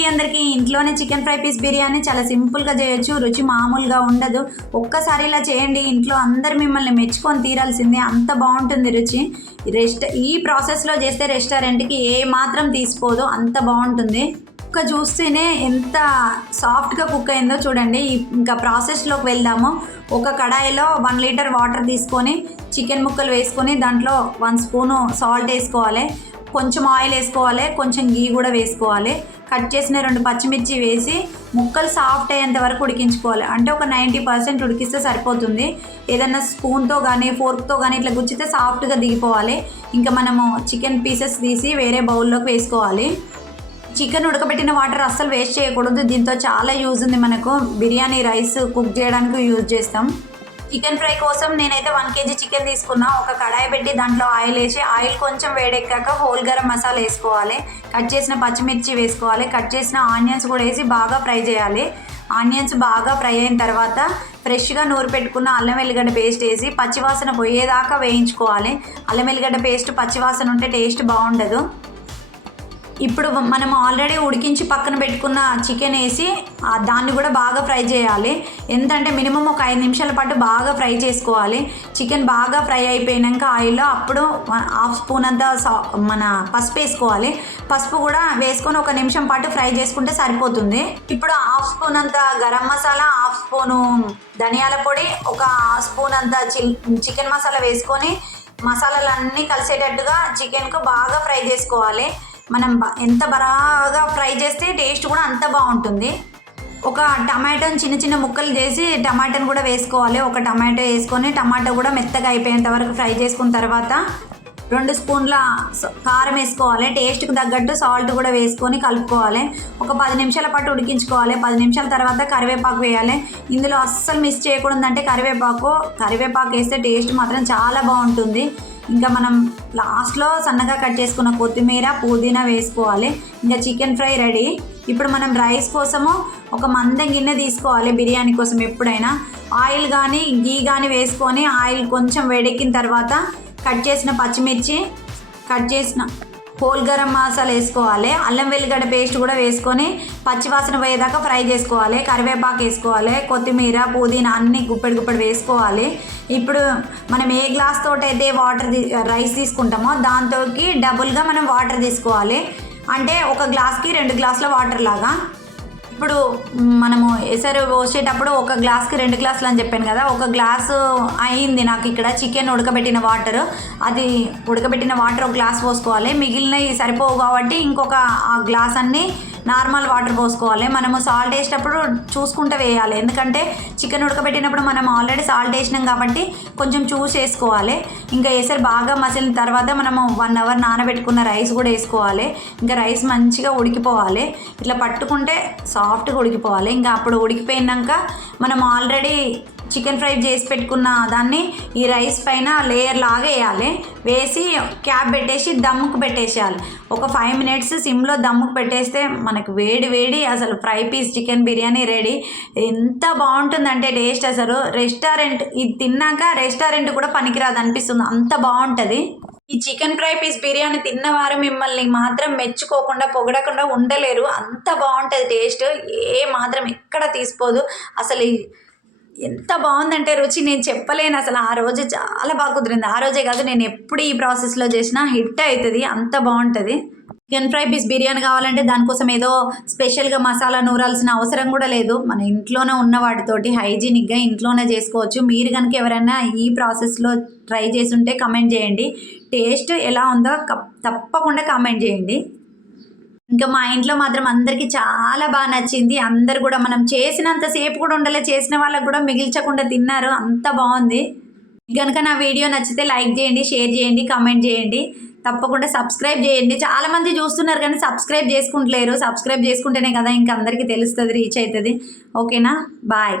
అండి అందరికీ. ఇంట్లోనే చికెన్ ఫ్రై పీస్ బిర్యానీ చాలా సింపుల్గా చేయొచ్చు, రుచి మామూలుగా ఉండదు. ఒక్కసారి ఇలా చేయండి, ఇంట్లో అందరు మిమ్మల్ని మెచ్చుకొని తీరాల్సిందే, అంత బాగుంటుంది రుచి. ఈ ప్రాసెస్లో చేస్తే రెస్టారెంట్కి ఏ మాత్రం తీసిపోదు, అంత బాగుంటుంది. కుక్క చూస్తేనే ఎంత సాఫ్ట్గా కుక్ అయిందో చూడండి. ఇంకా ప్రాసెస్లోకి వెళ్దాము. ఒక కడాయిలో 1 లీటర్ వాటర్ తీసుకొని చికెన్ ముక్కలు వేసుకొని దాంట్లో 1 స్పూను సాల్ట్ వేసుకోవాలి, కొంచెం ఆయిల్ వేసుకోవాలి, కొంచెం గీ కూడా వేసుకోవాలి. కట్ చేసిన 2 పచ్చిమిర్చి వేసి ముక్కలు సాఫ్ట్ అయ్యేంత వరకు ఉడికించుకోవాలి. అంటే ఒక 90% ఉడికిస్తే సరిపోతుంది. ఏదైనా స్పూన్తో కానీ ఫోర్క్తో కానీ ఇట్లా గుచ్చితే సాఫ్ట్గా దిగిపోవాలి. ఇంకా మనము చికెన్ పీసెస్ తీసి వేరే బౌల్లోకి వేసుకోవాలి. చికెన్ ఉడకబెట్టిన వాటర్ అస్సలు వేస్ట్ చేయకూడదు. దీంతో చాలా యూజ్ ఉంది. మనకు బిర్యానీ రైస్ కుక్ చేయడానికి యూజ్ చేస్తాం. చికెన్ ఫ్రై కోసం నేనైతే 1 kg చికెన్ తీసుకున్నా. ఒక కడాయి పెట్టి దాంట్లో ఆయిల్ వేసి, ఆయిల్ కొంచెం వేడెక్కాక హోల్ గరం మసాలా వేసుకోవాలి, కట్ చేసిన పచ్చిమిర్చి వేసుకోవాలి, కట్ చేసిన ఆనియన్స్ కూడా వేసి బాగా ఫ్రై చేయాలి. ఆనియన్స్ బాగా ఫ్రై అయిన తర్వాత ఫ్రెష్గా నూరు పెట్టుకున్న అల్లం వెల్లిగడ్డ పేస్ట్ వేసి పచ్చివాసన పోయేదాకా వేయించుకోవాలి. అల్లం వెల్లిగడ్డ పేస్ట్ పచ్చివాసన ఉంటే టేస్ట్ బాగుండదు. ఇప్పుడు మనం ఆల్రెడీ ఉడికించి పక్కన పెట్టుకున్న చికెన్ వేసి దాన్ని కూడా బాగా ఫ్రై చేయాలి. ఎంతంటే మినిమం ఒక 5 నిమిషాల పాటు బాగా ఫ్రై చేసుకోవాలి. చికెన్ బాగా ఫ్రై అయిపోయాక ఆయిల్లో అప్పుడు 1/2 స్పూన్ అంత మన పసుపు వేసుకోవాలి. పసుపు కూడా వేసుకొని 1 నిమిషం పాటు ఫ్రై చేసుకుంటే సరిపోతుంది. ఇప్పుడు 1/2 స్పూన్ అంత గరం మసాలా, 1/2 స్పూను ధనియాల పొడి, ఒక 1/2 స్పూన్ అంత చికెన్ మసాలా వేసుకొని మసాలాలన్నీ కలిసేటట్టుగా చికెన్కు బాగా ఫ్రై చేసుకోవాలి. మనం ఎంత బాగా ఫ్రై చేస్తే టేస్ట్ కూడా అంత బాగుంటుంది. ఒక టమాటోని చిన్న చిన్న ముక్కలు చేసి టమాటాని కూడా వేసుకోవాలి. ఒక టమాటో వేసుకొని టమాటో కూడా మెత్తగా అయిపోయేంత వరకు ఫ్రై చేసుకున్న తర్వాత 2 స్పూన్ల కారం వేసుకోవాలి. టేస్ట్కి తగ్గట్టు సాల్ట్ కూడా వేసుకొని కలుపుకోవాలి. ఒక 10 నిమిషాల పాటు ఉడికించుకోవాలి. 10 నిమిషాల తర్వాత కరివేపాకు వేయాలి. ఇందులో అస్సలు మిస్ చేయకూడదంటే కరివేపాకు వేస్తే టేస్ట్ మాత్రం చాలా బాగుంటుంది. ఇంకా మనం లాస్ట్లో సన్నగా కట్ చేసుకున్న కొత్తిమీర, పుదీనా వేసుకోవాలి. ఇంకా చికెన్ ఫ్రై రెడీ. ఇప్పుడు మనం రైస్ కోసము ఒక మందం గిన్నె తీసుకోవాలి. బిర్యానీ కోసం ఎప్పుడైనా ఆయిల్ కానీ గీ కానీ వేసుకొని ఆయిల్ కొంచెం వేడెక్కిన తర్వాత కట్ చేసిన పచ్చిమిర్చి, కట్ చేసిన హోల్ గరం మసాలా వేసుకోవాలి. అల్లం వెల్లిగడ్డ పేస్ట్ కూడా వేసుకొని పచ్చివాసన పోయేదాకా ఫ్రై చేసుకోవాలి. కరివేపాకు వేసుకోవాలి, కొత్తిమీర, పుదీనా అన్నీ గుప్పెడు వేసుకోవాలి. ఇప్పుడు మనం ఏ గ్లాస్ తోటి అయితే రైస్ తీసుకుంటామో దాంతోకి డబుల్గా మనం వాటర్ తీసుకోవాలి. అంటే ఒక గ్లాస్కి 2 గ్లాసుల వాటర్ లాగా. ఇప్పుడు మనము ఎసరు పోసేటప్పుడు ఒక గ్లాస్కి 2 గ్లాసులు అని చెప్పాను కదా, ఒక గ్లాసు అయింది నాకు ఇక్కడ చికెన్ ఉడకబెట్టిన వాటర్. అది ఉడకబెట్టిన వాటర్ ఒక గ్లాస్ పోసుకోవాలి. మిగిలినవి సరిపోవు కాబట్టి ఇంకొక ఆ గ్లాస్ అన్నీ నార్మల్ వాటర్ పోసుకోవాలి. మనము సాల్ట్ వేసేటప్పుడు చూసుకుంటూ వేయాలి. ఎందుకంటే చికెన్ ఉడకబెట్టినప్పుడు మనం ఆల్రెడీ సాల్ట్ వేసినాం కాబట్టి కొంచెం చూసి వేసుకోవాలి. ఇంకా ఎసరు బాగా మసిలిన తర్వాత మనము 1 అవర్ నానబెట్టుకున్న రైస్ కూడా వేసుకోవాలి. ఇంకా రైస్ మంచిగా ఉడికిపోవాలి. ఇట్లా పట్టుకుంటే సాఫ్ట్గా ఉడికిపోవాలి. ఇంకా అప్పుడు ఉడికిపోయినాక మనం ఆల్రెడీ చికెన్ ఫ్రై చేసి పెట్టుకున్న దాన్ని ఈ రైస్ పైన లేయర్ లాగా వేయాలి. వేసి క్యాప్ పెట్టేసి దమ్ముకు పెట్టేసేయాలి. ఒక 5 మినిట్స్ సిమ్లో దమ్ముకు పెట్టేస్తే మనకు వేడి అసలు fry piece chicken biryani ready. ఎంత బాగుంటుందంటే టేస్ట్ అసలు ఇది తిన్నాక రెస్టారెంట్ కూడా పనికిరాదు అనిపిస్తుంది, అంత బాగుంటుంది. ఈ చికెన్ ఫ్రై పీస్ బిర్యానీ తిన్నవారు మిమ్మల్ని మాత్రం మెచ్చుకోకుండా పొగడకుండా ఉండలేరు, అంత బాగుంటుంది టేస్ట్. ఏ మాత్రం ఎక్కడ తీసిపోదు. అసలు ఎంత బాగుందంటే రుచి నేను చెప్పలేను. అసలు ఆ రోజు చాలా బాగా కుదిరింది. ఆ రోజే కాదు, నేను ఎప్పుడు ఈ ప్రాసెస్లో చేసినా హిట్ అవుతుంది, అంత బాగుంటుంది. చికెన్ ఫ్రై పీస్ బిర్యానీ కావాలంటే దానికోసం ఏదో స్పెషల్గా మసాలా నూరాల్సిన అవసరం కూడా లేదు. మన ఇంట్లోనే ఉన్న వాటితోటి హైజీనిక్గా ఇంట్లోనే చేసుకోవచ్చు. మీరు కనుక ఎవరైనా ఈ ప్రాసెస్లో ట్రై చేసి ఉంటే కమెంట్ చేయండి. టేస్ట్ ఎలా ఉందో తప్పకుండా కామెంట్ చేయండి. ఇంకా మా ఇంట్లో మాత్రం అందరికీ చాలా బాగా నచ్చింది. అందరు కూడా మనం చేసినంతసేపు కూడా ఉండలే, చేసిన వాళ్ళకు కూడా మిగిల్చకుండా తిన్నారు, అంత బాగుంది. కనుక నా వీడియో నచ్చితే లైక్ చేయండి, షేర్ చేయండి, కామెంట్ చేయండి, తప్పకుండా సబ్స్క్రైబ్ చేయండి. చాలామంది చూస్తున్నారు కానీ సబ్స్క్రైబ్ చేసుకుంటలేరు. సబ్స్క్రైబ్ చేసుకుంటేనే కదా ఇంకా అందరికీ తెలుస్తుంది, రీచ్ అవుతుంది. ఓకేనా, బాయ్.